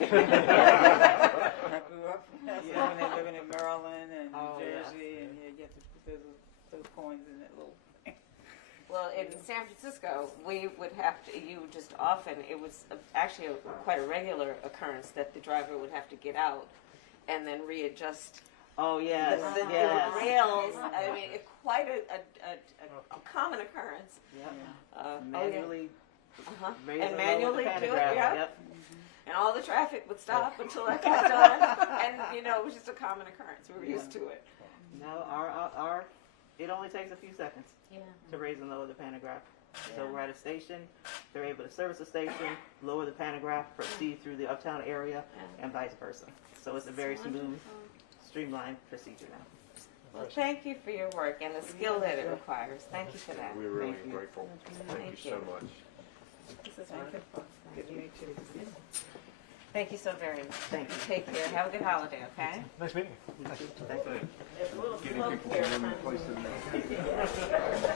I grew up living in Maryland and New Jersey, and you get to put those coins in that little. Well, in San Francisco, we would have to, it was actually quite a regular occurrence that the driver would have to get out and then readjust Oh, yes, the rails. I mean, quite a common occurrence. Yep. Manually. And manually do it, Yep. And all the traffic would stop until that got done. And, it was just a common occurrence. We were used to it. No, it only takes a few seconds to raise and lower the pantograph. So we're at a station, they're able to service the station, lower the pantograph, proceed through the uptown area, and vice versa. So it's a very smooth, streamlined procedure now. Well, thank you for your work and the skill that it requires. Thank you for that. We're really grateful. Thank you so much. This is wonderful. Good to meet you. Thank you so very much. Thank you. Take care. Have a good holiday, okay? Nice meeting you. Thank you. Getting people from one place to the next.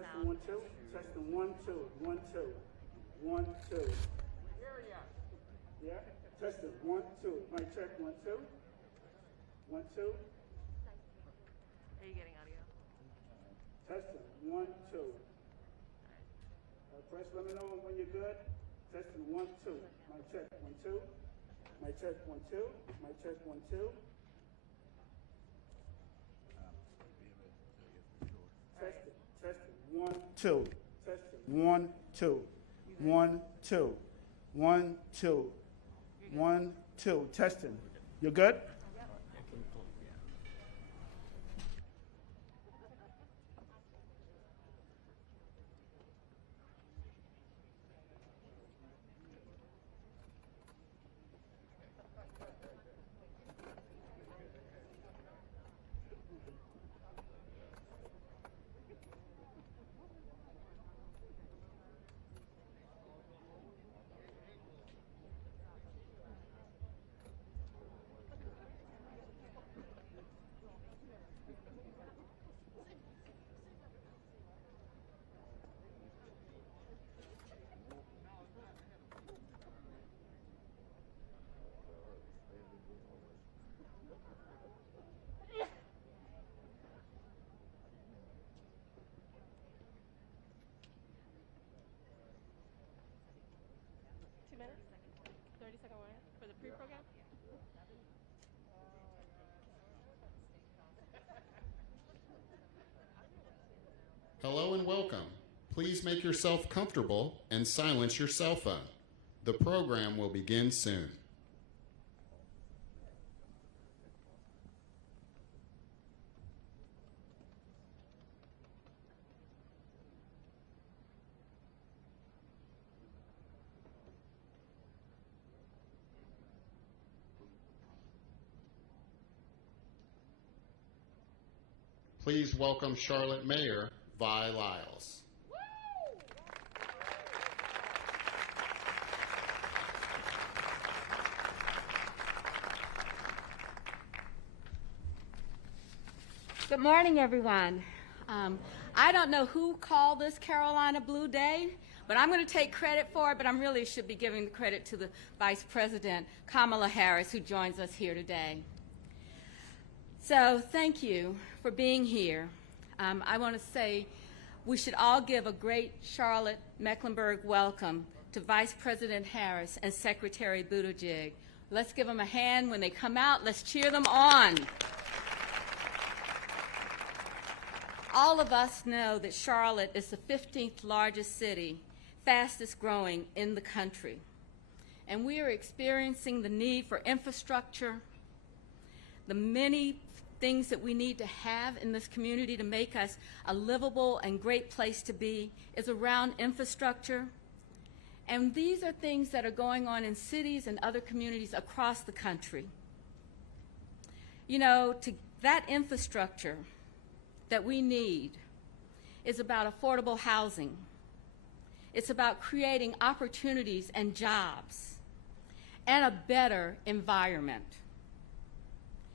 Testing 1 2. Testing 1 2. 1 2. 1 2. Yeah. Testing 1 2. Mic check 1 2. 1 2. Are you getting audio? Testing 1 2. Press. Let me know when you're good. Testing 1 2. Mic check 1 2. Mic check 1 2. Mic check 1 2. Testing. Testing 1 2. Testing 1 2. 1 2. 1 2. 1 2. Testing. You're good? For the pre-program? Hello and welcome. Please make yourself comfortable and silence your cell phone. The program will begin soon. Please welcome Charlotte Mayor Vi Lyles. Good morning, everyone. I don't know who called this Carolina Blue Day, but I'm going to take credit for it, but I really should be giving the credit to the Vice President, Kamala Harris, who joins us here today. So thank you for being here. I want to say we should all give a great Charlotte-Mecklenburg welcome to Vice President Harris and Secretary Buttigieg. Let's give them a hand when they come out. Let's cheer them on. All of us know that Charlotte is the 15th largest city, fastest growing in the country. And we are experiencing the need for infrastructure, the many things that we need to have in this community to make us a livable and great place to be is around infrastructure. And these are things that are going on in cities and other communities across the country. You know, that infrastructure that we need is about affordable housing. It's about creating opportunities and jobs and a better environment.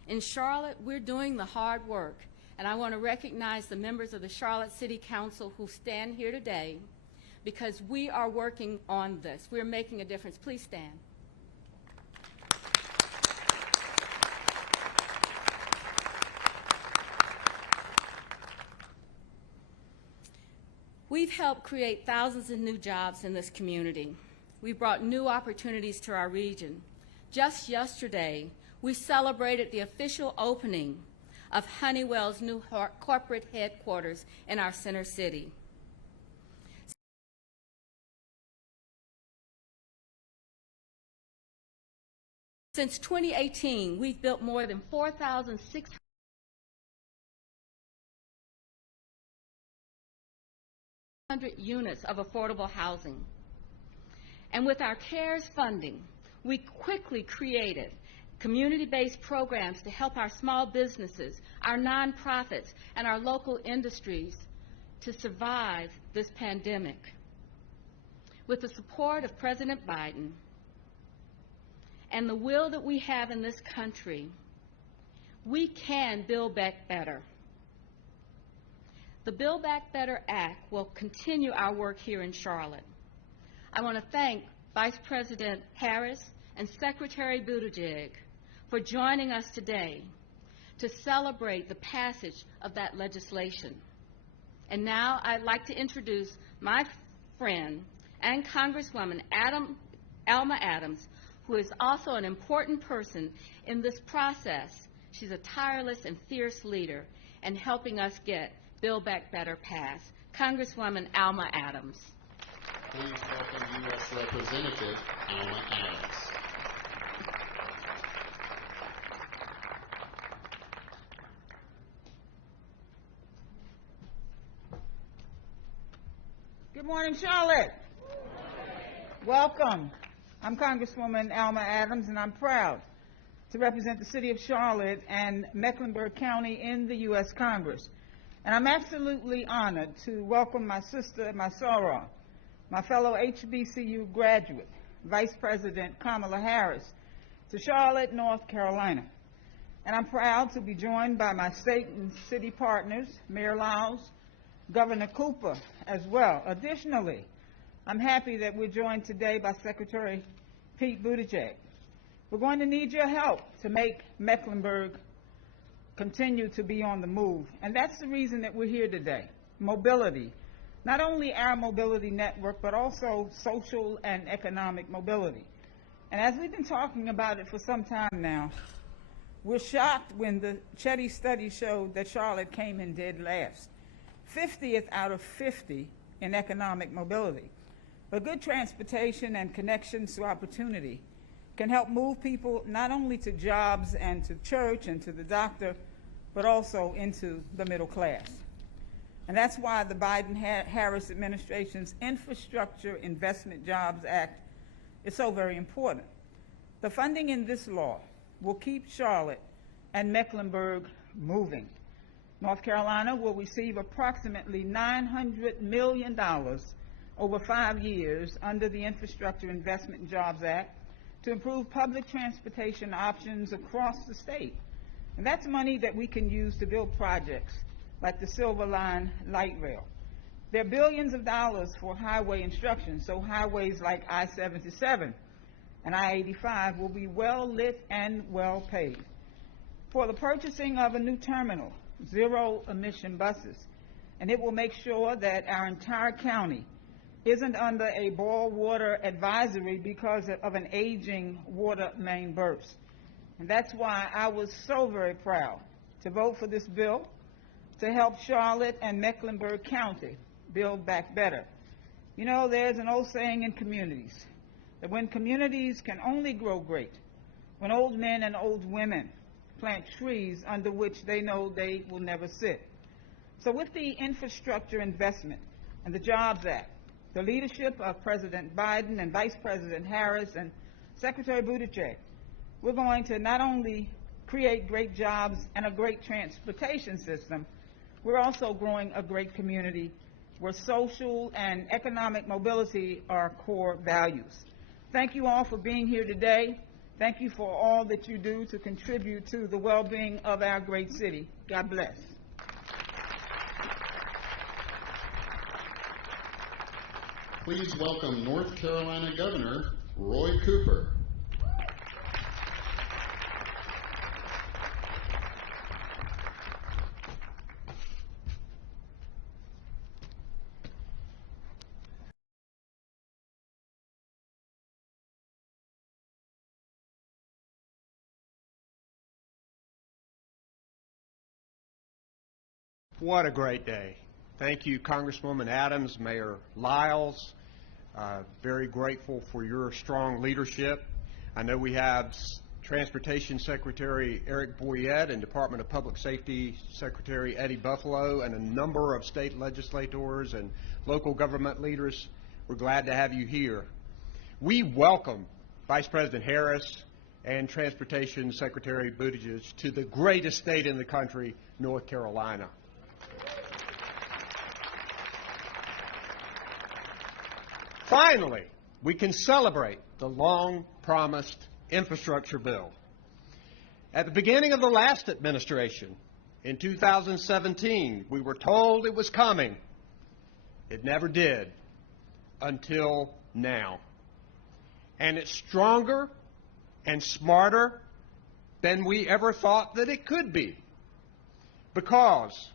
In Charlotte, we're doing the hard work, and I want to recognize the members of the Charlotte City Council who stand here today because we are working on this. We're making a difference. Please stand. We've helped create thousands of new jobs in this community. We've brought new opportunities to our region. Just yesterday, we celebrated the official opening of Honeywell's new corporate headquarters in our center city. Since 2018, we've built more than 4,600 units of affordable housing. And with our CARES funding, we quickly created community-based programs to help our small businesses, our nonprofits, and our local industries to survive this pandemic. With the support of President Biden and the will that we have in this country, we can build back better. The Build Back Better Act will continue our work here in Charlotte. I want to thank Vice President Harris and Secretary Buttigieg for joining us today to celebrate the passage of that legislation. And now I'd like to introduce my friend and Congresswoman Alma Adams, who is also an important person in this process. She's a tireless and fierce leader in helping us get Build Back Better passed. Congresswoman Alma Adams. Please welcome U.S. Representative Alma Adams. Good morning, Charlotte. Welcome. I'm Congresswoman Alma Adams, and I'm proud to represent the city of Charlotte and Mecklenburg County in the U.S. Congress. And I'm absolutely honored to welcome my sister, my soror, my fellow HBCU graduate, Vice President Kamala Harris, to Charlotte, North Carolina. And I'm proud to be joined by my state and city partners, Mayor Lyles, Governor Cooper as well. Additionally, I'm happy that we're joined today by Secretary Pete Buttigieg. We're going to need your help to make Mecklenburg continue to be on the move. And that's the reason that we're here today. Mobility. Not only our mobility network, but also social and economic mobility. And as we've been talking about it for some time now, we're shocked when the Chetty study showed that Charlotte came in dead last. 50th out of 50 in economic mobility. But good transportation and connections to opportunity can help move people not only to jobs and to church and to the doctor, but also into the middle class. And that's why the Biden-Harris administration's Infrastructure Investment Jobs Act is so very important. The funding in this law will keep Charlotte and Mecklenburg moving. North Carolina will receive approximately $900 million over 5 years under the Infrastructure Investment and Jobs Act to improve public transportation options across the state. And that's money that we can use to build projects like the Silver Line light rail. There are billions of dollars for highway instruction, so highways like I-77 and I-85 will be well lit and well paved. For the purchasing of a new terminal, zero-emission buses, and it will make sure that our entire county isn't under a boil water advisory because of an aging water main burst. And that's why I was so very proud to vote for this bill to help Charlotte and Mecklenburg County build back better. You know, there's an old saying in communities that when communities can only grow great, when old men and old women plant trees under which they know they will never sit. So with the Infrastructure Investment and the Jobs Act, the leadership of President Biden and Vice President Harris and Secretary Buttigieg, we're going to not only create great jobs and a great transportation system, we're also growing a great community where social and economic mobility are core values. Thank you all for being here today. Thank you for all that you do to contribute to the well-being of our great city. God bless. Please welcome North Carolina Governor Roy Cooper. What a great day. Thank you, Congresswoman Adams, Mayor Lyles. Very grateful for your strong leadership. I know we have Transportation Secretary Eric Boyette and Department of Public Safety Secretary Eddie Buffalo and a number of state legislators and local government leaders. We're glad to have you here. We welcome Vice President Harris and Transportation Secretary Buttigieg to the greatest state in the country, North Carolina. Finally, we can celebrate the long-promised infrastructure bill. At the beginning of the last administration, In 2017, we were told it was coming. It never did until now. And it's stronger and smarter than we ever thought that it could be. Because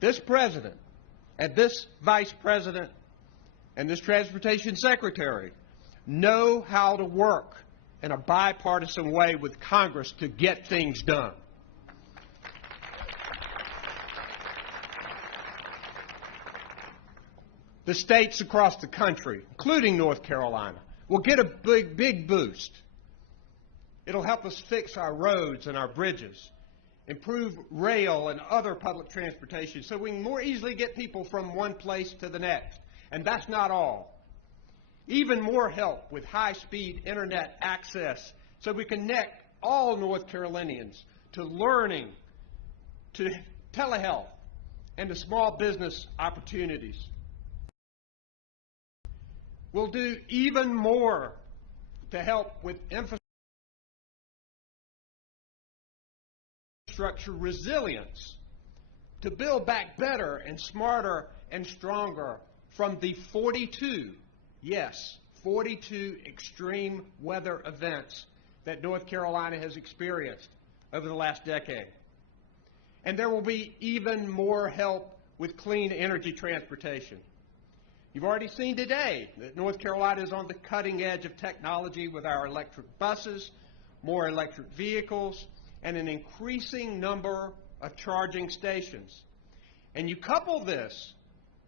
this president and this vice president and this transportation secretary know how to work in a bipartisan way with Congress to get things done. The states across the country, including North Carolina, will get a big boost. It'll help us fix our roads and our bridges, improve rail and other public transportation so we can more easily get people from one place to the next. And that's not all. Even more help with high-speed internet access so we connect all North Carolinians to learning, to telehealth, and to small business opportunities. We'll do even more to help with infrastructure resilience, to build back better and smarter and stronger from the 42 extreme weather events that North Carolina has experienced over the last decade. And there will be even more help with clean energy transportation. You've already seen today that North Carolina is on the cutting edge of technology with our electric buses, more electric vehicles, and an increasing number of charging stations. And you couple this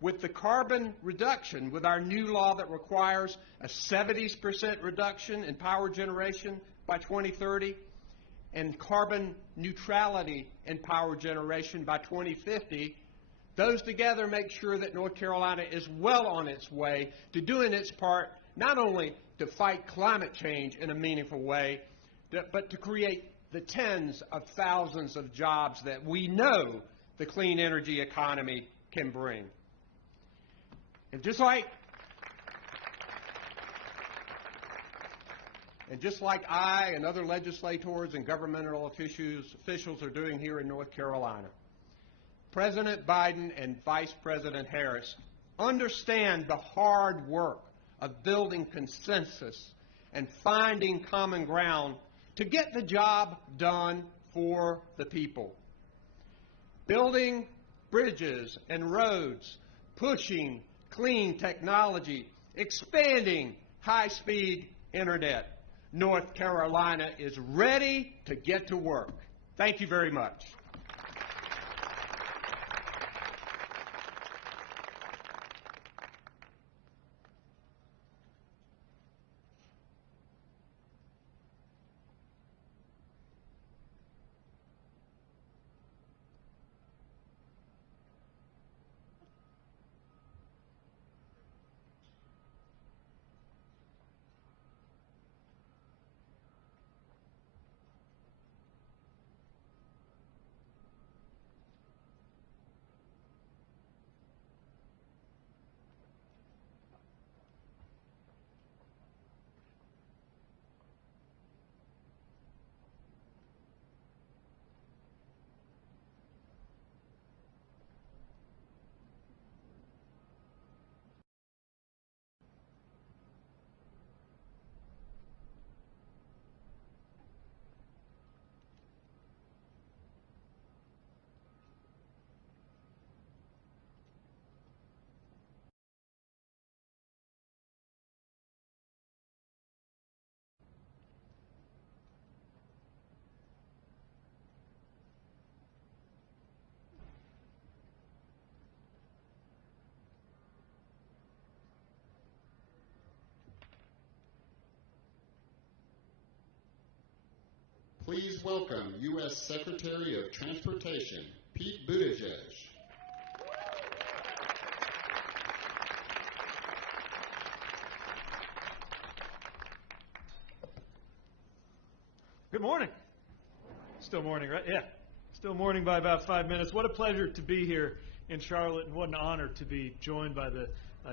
with the carbon reduction with our new law that requires a 70% reduction in power generation by 2030 and carbon neutrality in power generation by 2050. Those together make sure that North Carolina is well on its way to doing its part, not only to fight climate change in a meaningful way, but to create the tens of thousands of jobs that we know the clean energy economy can bring. And just like I and other legislators and governmental officials are doing here in North Carolina, President Biden and Vice President Harris understand the hard work of building consensus and finding common ground to get the job done for the people. Building bridges and roads, pushing clean technology, expanding high-speed internet. North Carolina is ready to get to work. Thank you very much. Please welcome U.S. Secretary of Transportation, Pete Buttigieg. Good morning. Still morning, right? Yeah. Still morning by about 5 minutes. What a pleasure to be here in Charlotte, and what an honor to be joined by the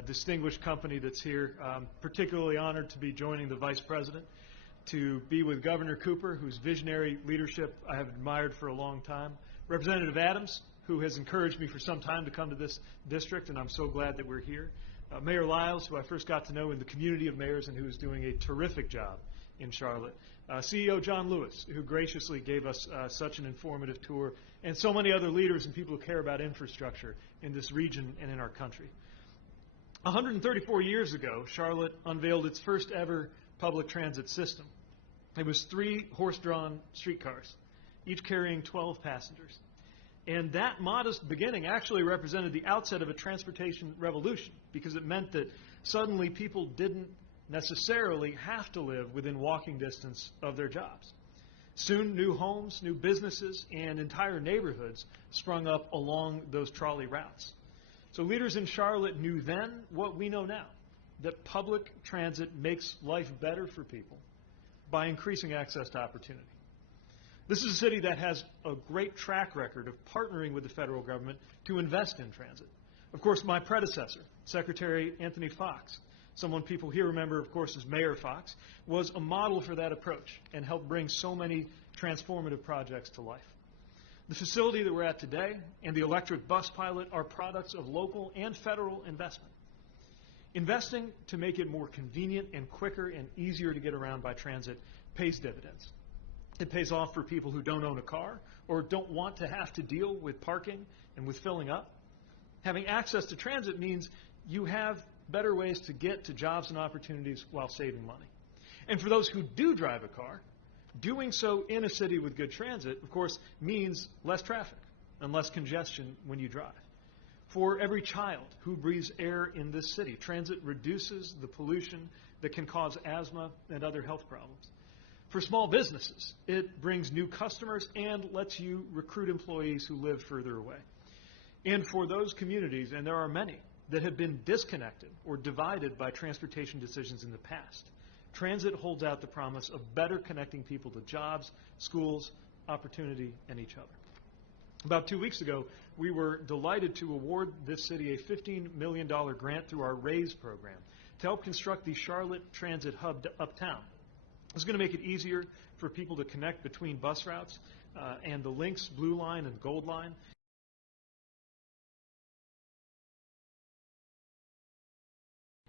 distinguished company that's here. Particularly honored to be joining the Vice President. to be with Governor Cooper, whose visionary leadership I have admired for a long time, Representative Adams, who has encouraged me for some time to come to this district, and I'm so glad that we're here, Mayor Lyles, who I first got to know in the community of mayors and who is doing a terrific job in Charlotte, CEO John Lewis, who graciously gave us such an informative tour, and so many other leaders and people who care about infrastructure in this region and in our country. 134 years ago, Charlotte unveiled its first ever public transit system. It was 3 horse-drawn streetcars, each carrying 12 passengers. And that modest beginning actually represented the outset of a transportation revolution, because it meant that suddenly people didn't necessarily have to live within walking distance of their jobs. Soon, new homes, new businesses, and entire neighborhoods sprung up along those trolley routes. So leaders in Charlotte knew then what we know now, that public transit makes life better for people by increasing access to opportunity. This is a city that has a great track record of partnering with the federal government to invest in transit. Of course, my predecessor, Secretary Anthony Fox, someone people here remember, of course, as Mayor Fox, was a model for that approach and helped bring so many transformative projects to life. The facility that we're at today and the electric bus pilot are products of local and federal investment. Investing to make it more convenient and quicker and easier to get around by transit pays dividends. It pays off for people who don't own a car or don't want to have to deal with parking and with filling up. Having access to transit means you have better ways to get to jobs and opportunities while saving money. And for those who do drive a car, doing so in a city with good transit, of course, means less traffic and less congestion when you drive. For every child who breathes air in this city, transit reduces the pollution that can cause asthma and other health problems. For small businesses, it brings new customers and lets you recruit employees who live further away. And for those communities, and there are many, that have been disconnected or divided by transportation decisions in the past, transit holds out the promise of better connecting people to jobs, schools, opportunity, and each other. About 2 weeks ago, we were delighted to award this city a $15 million grant through our RAISE program to help construct the Charlotte Transit Hub uptown. It's going to make it easier for people to connect between bus routes and the Lynx Blue Line and Gold Line.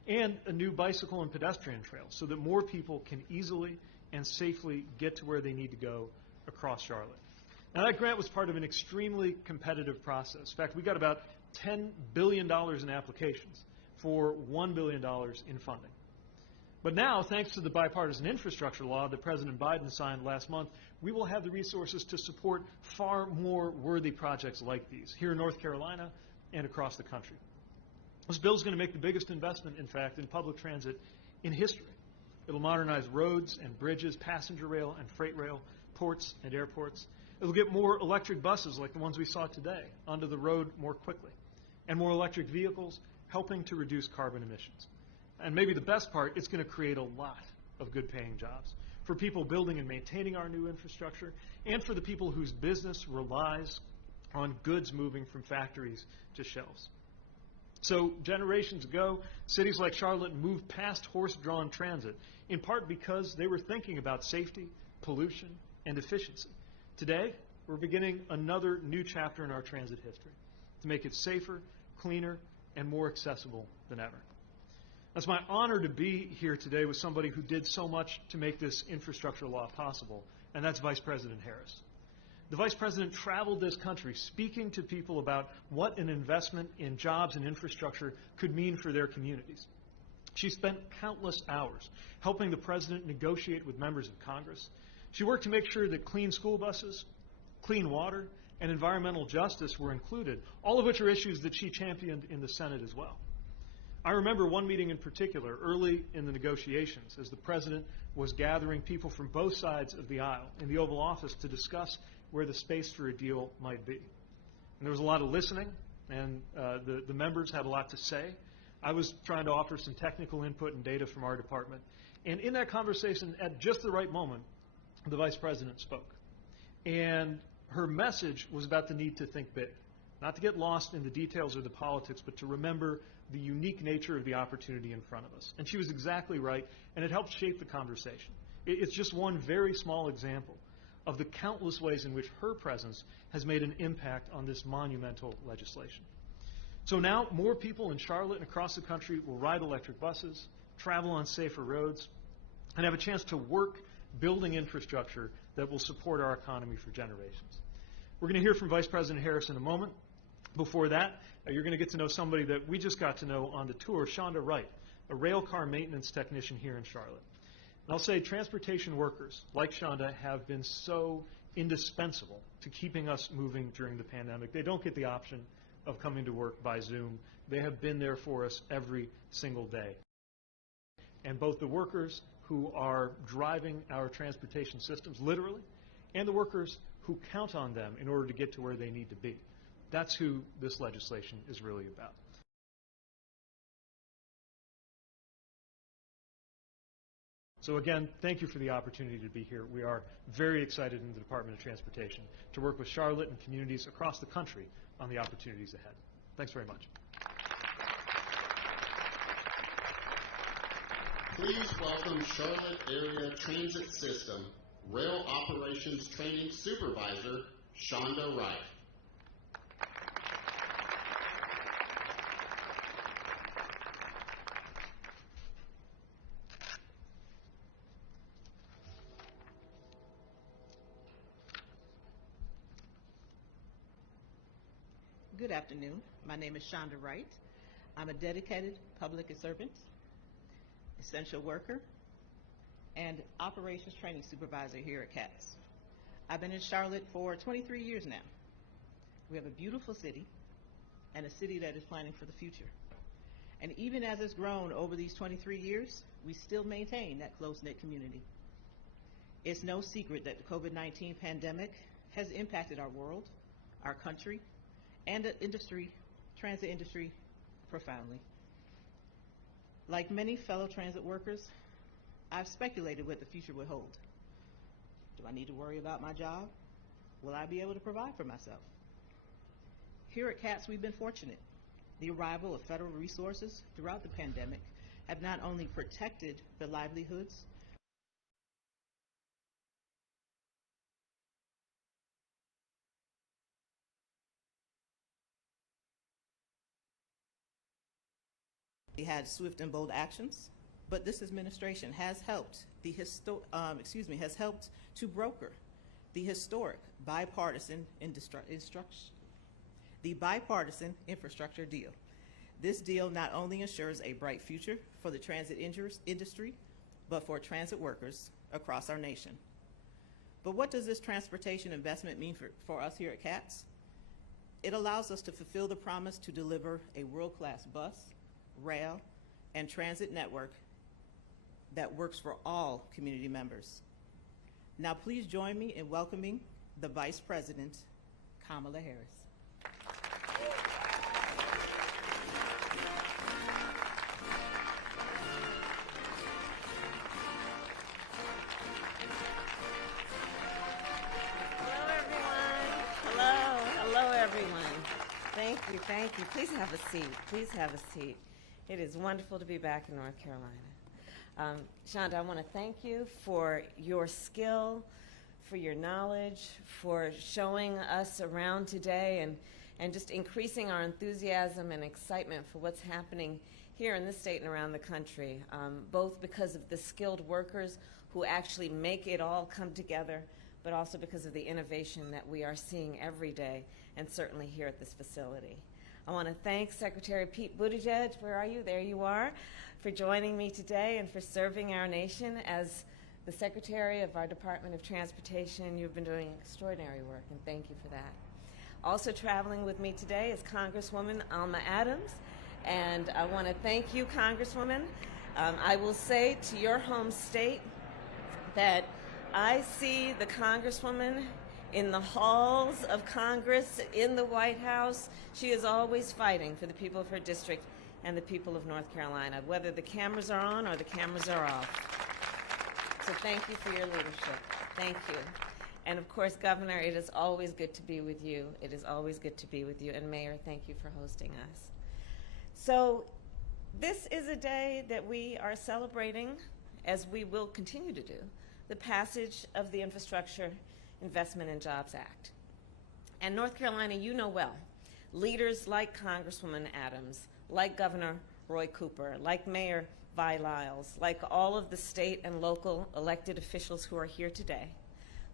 And a new bicycle and pedestrian trail so that more people can easily and safely get to where they need to go across Charlotte. Now, that grant was part of an extremely competitive process. In fact, we got about $10 billion in applications for $1 billion in funding. But now, thanks to the bipartisan infrastructure law that President Biden signed last month, we will have the resources to support far more worthy projects like these here in North Carolina and across the country. This bill is going to make the biggest investment, in fact, in public transit in history. It'll modernize roads and bridges, passenger rail and freight rail, ports and airports. It'll get more electric buses like the ones we saw today onto the road more quickly, and more electric vehicles, helping to reduce carbon emissions. And maybe the best part, it's going to create a lot of good-paying jobs for people building and maintaining our new infrastructure, and for the people whose business relies on goods moving from factories to shelves. So generations ago, cities like Charlotte moved past horse-drawn transit, in part because they were thinking about safety, pollution, and efficiency. Today, we're beginning another new chapter in our transit history to make it safer, cleaner, and more accessible than ever. It's my honor to be here today with somebody who did so much to make this infrastructure law possible, and that's Vice President Harris. The Vice President traveled this country speaking to people about what an investment in jobs and infrastructure could mean for their communities. She spent countless hours helping the President negotiate with members of Congress. She worked to make sure that clean school buses, clean water, and environmental justice were included, all of which are issues that she championed in the Senate as well. I remember one meeting in particular early in the negotiations as the President was gathering people from both sides of the aisle in the Oval Office to discuss where the space for a deal might be. And there was a lot of listening, and the members had a lot to say. I was trying to offer some technical input and data from our department. And in that conversation, at just the right moment, the Vice President spoke. And her message was about the need to think big, not to get lost in the details or the politics, but to remember the unique nature of the opportunity in front of us. And she was exactly right, and it helped shape the conversation. It's just one very small example of the countless ways in which her presence has made an impact on this monumental legislation. So now more people in Charlotte and across the country will ride electric buses, travel on safer roads, and have a chance to work building infrastructure that will support our economy for generations. We're going to hear from Vice President Harris in a moment. Before that, you're going to get to know somebody that we just got to know on the tour, Shonda Wright, a rail car maintenance technician here in Charlotte. And I'll say transportation workers like Shonda have been so indispensable to keeping us moving during the pandemic. They don't get the option of coming to work by Zoom. They have been there for us every single day. And both the workers who are driving our transportation systems, literally, and the workers who count on them in order to get to where they need to be. That's who this legislation is really about. So again, thank you for the opportunity to be here. We are very excited in the Department of Transportation to work with Charlotte and communities across the country on the opportunities ahead. Thanks very much. Please welcome Charlotte Area Transit System Rail Operations Training Supervisor, Shonda Wright. Good afternoon. My name is Shonda Wright. I'm a dedicated public servant, essential worker, and operations training supervisor here at CATS. I've been in Charlotte for 23 years now. We have a beautiful city and a city that is planning for the future. And even as it's grown over these 23 years, we still maintain that close-knit community. It's no secret that the COVID-19 pandemic has impacted our world, our country, and the transit industry profoundly. Like many fellow transit workers, I've speculated what the future would hold. Do I need to worry about my job? Will I be able to provide for myself? Here at CATS, we've been fortunate. The arrival of federal resources throughout the pandemic have not only protected the livelihoods We had swift and bold actions, but this administration has helped to broker the historic bipartisan infrastructure deal. This deal not only ensures a bright future for the transit industry, but for transit workers across our nation. But what does this transportation investment mean for us here at CATS? It allows us to fulfill the promise to deliver a world-class bus, rail, and transit network that works for all community members. Now please join me in welcoming the Vice President, Kamala Harris. Hello everyone. Thank you. Please have a seat. It is wonderful to be back in North Carolina. Shonda, I want to thank you for your skill, for your knowledge, for showing us around today and just increasing our enthusiasm and excitement for what's happening here in this state and around the country, both because of the skilled workers who actually make it all come together, but also because of the innovation that we are seeing every day, and certainly here at this facility. I want to thank Secretary Pete Buttigieg, where are you? There you are, for joining me today and for serving our nation as the Secretary of our Department of Transportation. You've been doing extraordinary work, and thank you for that. Also traveling with me today is Congresswoman Alma Adams, and I want to thank you, Congresswoman. I will say to your home state that I see the Congresswoman in the halls of Congress, in the White House. She is always fighting for the people of her district and the people of North Carolina, whether the cameras are on or the cameras are off. So thank you for your leadership. Thank you. And of course, Governor, it is always good to be with you. It is always good to be with you. And Mayor, thank you for hosting us. So this is a day that we are celebrating, as we will continue to do, the passage of the Infrastructure Investment and Jobs Act. And North Carolina, you know well, leaders like Congresswoman Adams, like Governor Roy Cooper, like Mayor Vi Lyles, like all of the state and local elected officials who are here today,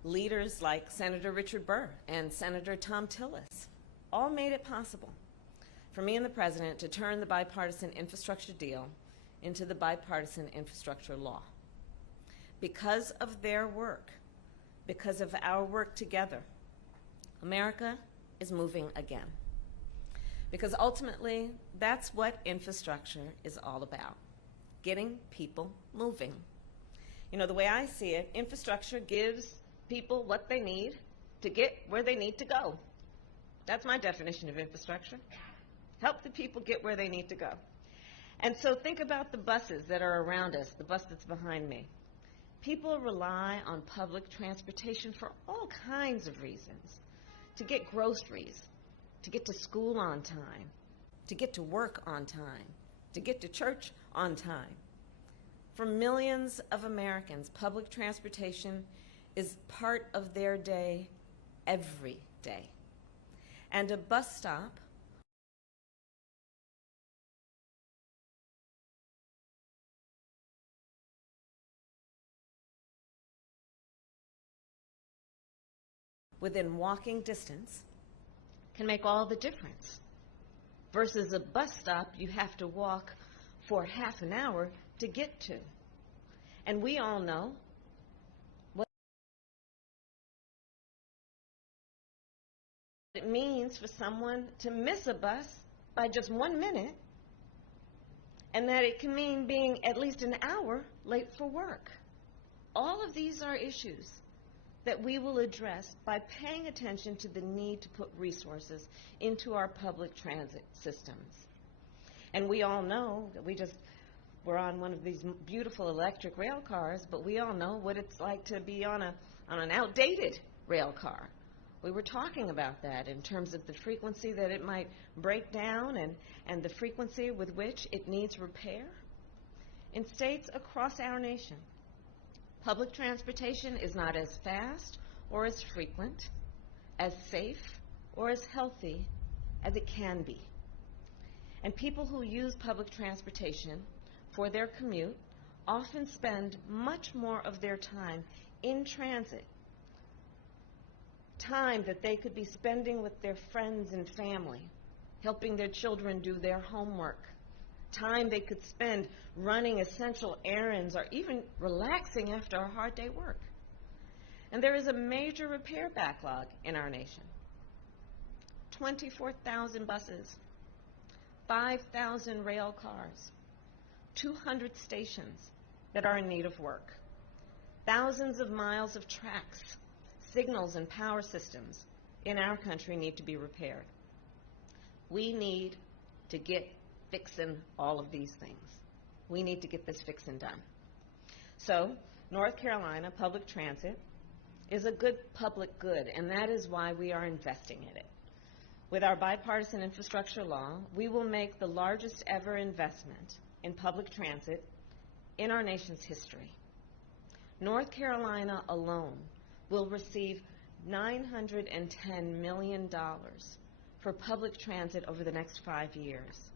leaders like Senator Richard Burr and Senator Tom Tillis, all made it possible for me and the President to turn the bipartisan infrastructure deal into the bipartisan infrastructure law. Because of their work, because of our work together, America is moving again. Because ultimately, that's what infrastructure is all about, getting people moving. You know, the way I see it, infrastructure gives people what they need to get where they need to go. That's my definition of infrastructure. Help the people get where they need to go. And so think about the buses that are around us, the bus that's behind me. People rely on public transportation for all kinds of reasons. To get groceries, to get to school on time, to get to work on time, to get to church on time. For millions of Americans, public transportation is part of their day every day. And a bus stop within walking distance can make all the difference versus a bus stop you have to walk for half an hour to get to. And we all know what it means for someone to miss a bus by just 1 minute, and that it can mean being at least an hour late for work. All of these are issues that we will address by paying attention to the need to put resources into our public transit systems. And we all know that we're on one of these beautiful electric rail cars, but we all know what it's like to be on an outdated rail car. We were talking about that in terms of the frequency that it might break down and the frequency with which it needs repair. In states across our nation, public transportation is not as fast or as frequent, as safe or as healthy as it can be. And people who use public transportation for their commute often spend much more of their time in transit, time that they could be spending with their friends and family, helping their children do their homework, time they could spend running essential errands or even relaxing after a hard day work. And there is a major repair backlog in our nation. 24,000 buses, 5,000 rail cars, 200 stations that are in need of work, thousands of miles of tracks, signals and power systems in our country need to be repaired. We need to get fixing all of these things. We need to get this fixing done. So, North Carolina public transit is a good public good, and that is why we are investing in it. With our bipartisan infrastructure law, we will make the largest ever investment in public transit in our nation's history. North Carolina alone will receive $910 million for public transit over the next 5 years.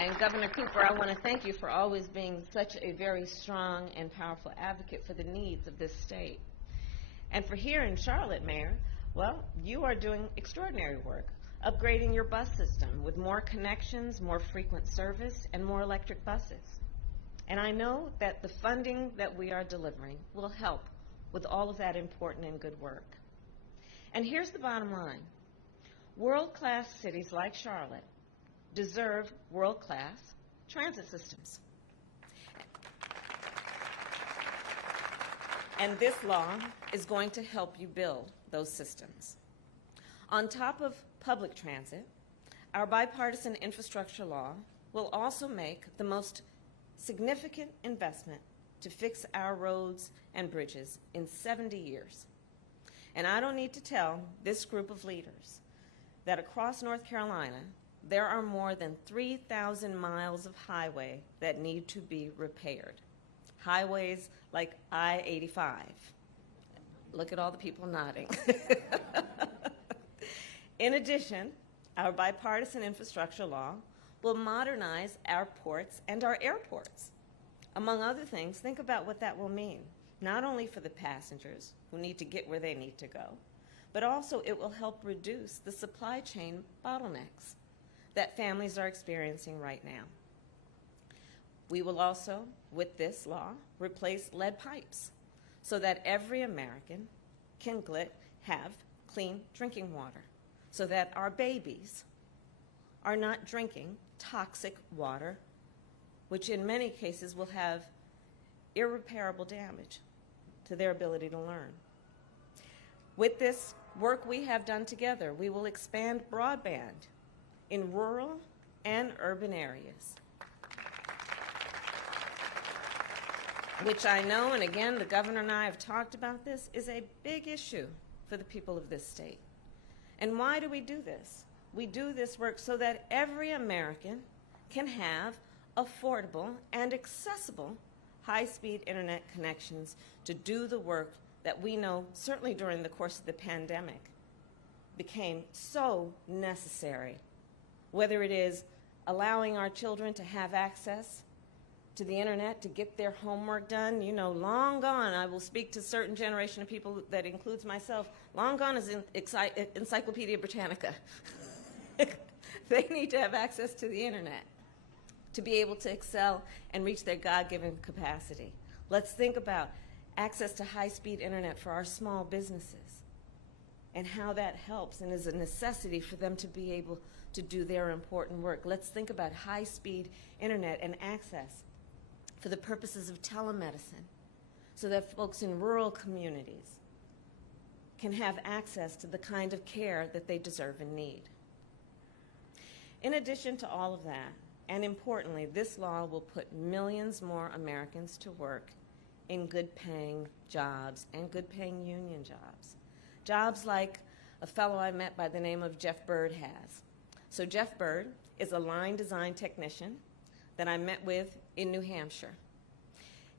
And Governor Cooper, I want to thank you for always being such a very strong and powerful advocate for the needs of this state. And for here in Charlotte, Mayor, well, you are doing extraordinary work, upgrading your bus system with more connections, more frequent service, and more electric buses. And I know that the funding that we are delivering will help with all of that important and good work. And here's the bottom line. World-class cities like Charlotte deserve world-class transit systems. And this law is going to help you build those systems. On top of public transit, our bipartisan infrastructure law will also make the most significant investment to fix our roads and bridges in 70 years. And I don't need to tell this group of leaders that across North Carolina, there are more than 3,000 miles of highway that need to be repaired. Highways like I-85. Look at all the people nodding. In addition, our bipartisan infrastructure law will modernize our ports and our airports. Among other things, think about what that will mean, not only for the passengers who need to get where they need to go, but also it will help reduce the supply chain bottlenecks that families are experiencing right now. We will also, with this law, replace lead pipes so that every American can have clean drinking water, so that our babies are not drinking toxic water, which in many cases will have irreparable damage to their ability to learn. With this work we have done together, we will expand broadband in rural and urban areas, which I know, and again, the governor and I have talked about this, is a big issue for the people of this state. And why do we do this? We do this work so that every American can have affordable and accessible high-speed internet connections to do the work that we know, certainly during the course of the pandemic, became so necessary. Whether it is allowing our children to have access to the internet to get their homework done, you know, long gone, I will speak to a certain generation of people that includes myself, long gone is Encyclopedia Britannica. They need to have access to the internet to be able to excel and reach their God-given capacity. Let's think about access to high-speed internet for our small businesses and how that helps and is a necessity for them to be able to do their important work. Let's think about high-speed internet and access for the purposes of telemedicine so that folks in rural communities can have access to the kind of care that they deserve and need. In addition to all of that, and importantly, this law will put millions more Americans to work in good-paying jobs and good-paying union jobs. Jobs like a fellow I met by the name of Jeff Bird has. So Jeff Bird is a line design technician that I met with in New Hampshire.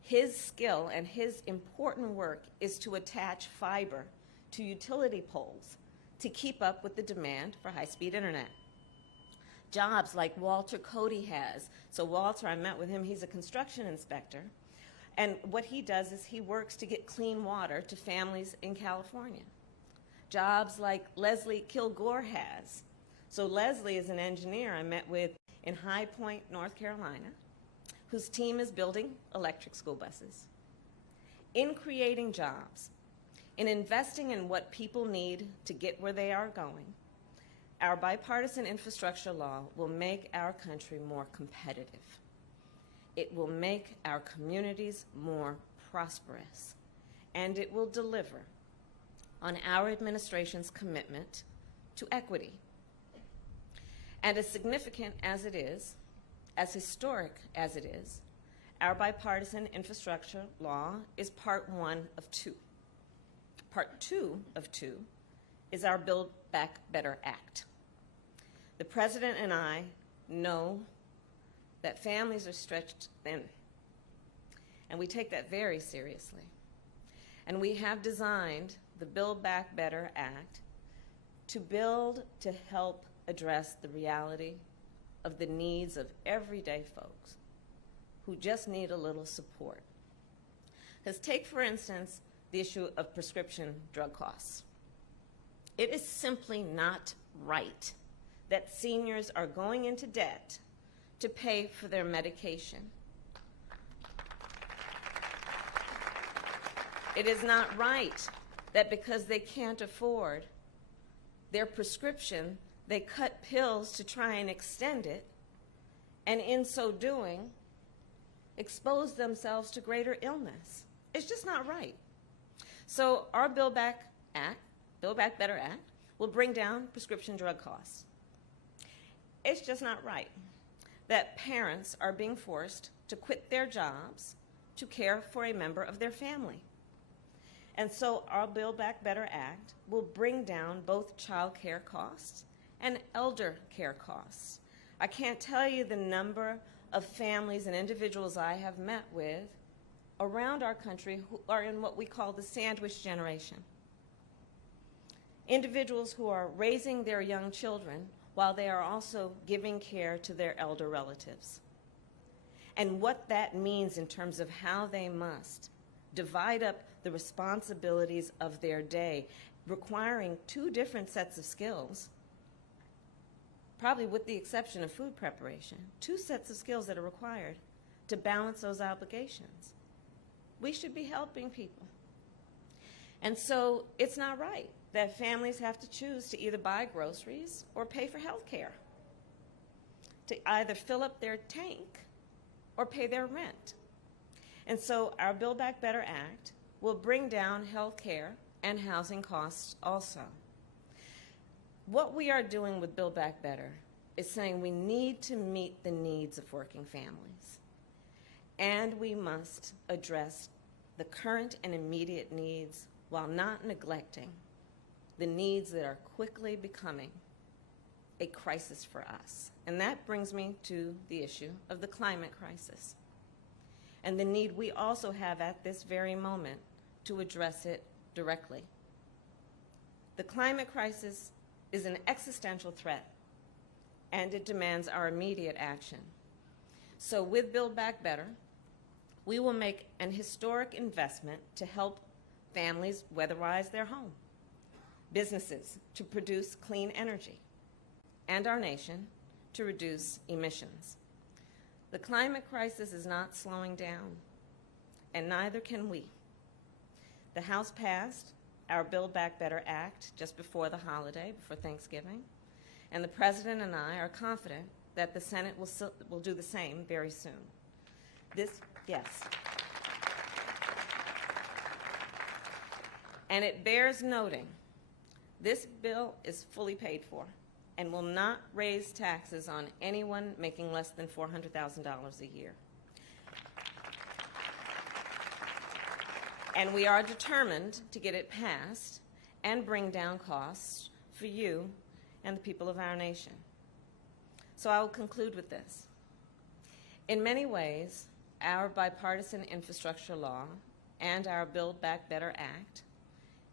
His skill and his important work is to attach fiber to utility poles to keep up with the demand for high-speed internet. Jobs like Walter Cody has. So Walter, I met with him, he's a construction inspector, and what he does is he works to get clean water to families in California. Jobs like Leslie Kilgore has. So Leslie is an engineer I met with in High Point, North Carolina, whose team is building electric school buses. In creating jobs, in investing in what people need to get where they are going, our bipartisan infrastructure law will make our country more competitive. It will make our communities more prosperous, and it will deliver on our administration's commitment to equity. And as significant as it is, as historic as it is, our bipartisan infrastructure law is part one of two. Part two of two is our Build Back Better Act. The President and I know that families are stretched thin, and we take that very seriously. And we have designed the Build Back Better Act to help address the reality of the needs of everyday folks who just need a little support. Because take, for instance, the issue of prescription drug costs. It is simply not right that seniors are going into debt to pay for their medication. It is not right that because they can't afford their prescription, they cut pills to try and extend it, and in so doing, expose themselves to greater illness. It's just not right. So our Build Back Better Act, will bring down prescription drug costs. It's just not right that parents are being forced to quit their jobs to care for a member of their family. And so our Build Back Better Act will bring down both child care costs and elder care costs. I can't tell you the number of families and individuals I have met with around our country who are in what we call the sandwich generation. Individuals who are raising their young children while they are also giving care to their elder relatives. And what that means in terms of how they must divide up the responsibilities of their day, requiring two different sets of skills, probably with the exception of food preparation, two sets of skills that are required to balance those obligations. We should be helping people. And so it's not right that families have to choose to either buy groceries or pay for health care, to either fill up their tank or pay their rent. And so our Build Back Better Act will bring down health care and housing costs also. What we are doing with Build Back Better is saying we need to meet the needs of working families, and we must address the current and immediate needs while not neglecting the needs that are quickly becoming a crisis for us. And that brings me to the issue of the climate crisis and the need we also have at this very moment to address it directly. The climate crisis is an existential threat, and it demands our immediate action. So with Build Back Better, we will make an historic investment to help families weatherize their home, businesses to produce clean energy, and our nation to reduce emissions. The climate crisis is not slowing down, and neither can we. The House passed our Build Back Better Act just before the holiday, before Thanksgiving, and the President and I are confident that the Senate will do the same very soon. Yes. And it bears noting, this bill is fully paid for and will not raise taxes on anyone making less than $400,000 a year. And we are determined to get it passed and bring down costs for you and the people of our nation. So I will conclude with this. In many ways, our bipartisan infrastructure law and our Build Back Better Act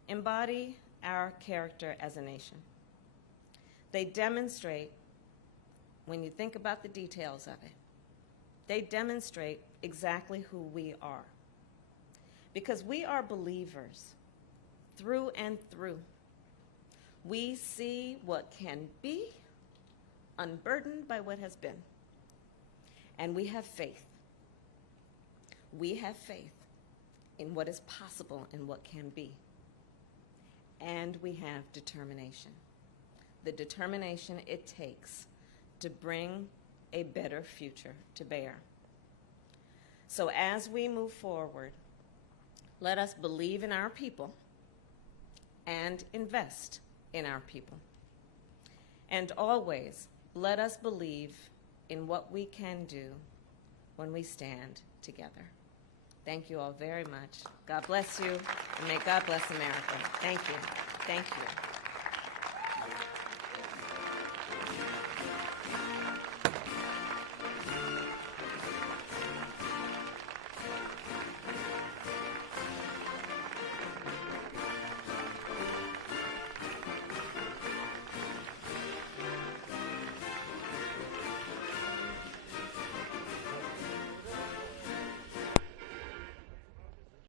embody our character as a nation. They demonstrate, when you think about the details of it, they demonstrate exactly who we are. Because we are believers through and through. We see what can be, unburdened by what has been. And we have faith. We have faith in what is possible and what can be. And we have determination. The determination it takes to bring a better future to bear. So as we move forward, let us believe in our people and invest in our people. And always let us believe in what we can do when we stand together. Thank you all very much. God bless you, and may God bless America. Thank you. Thank you.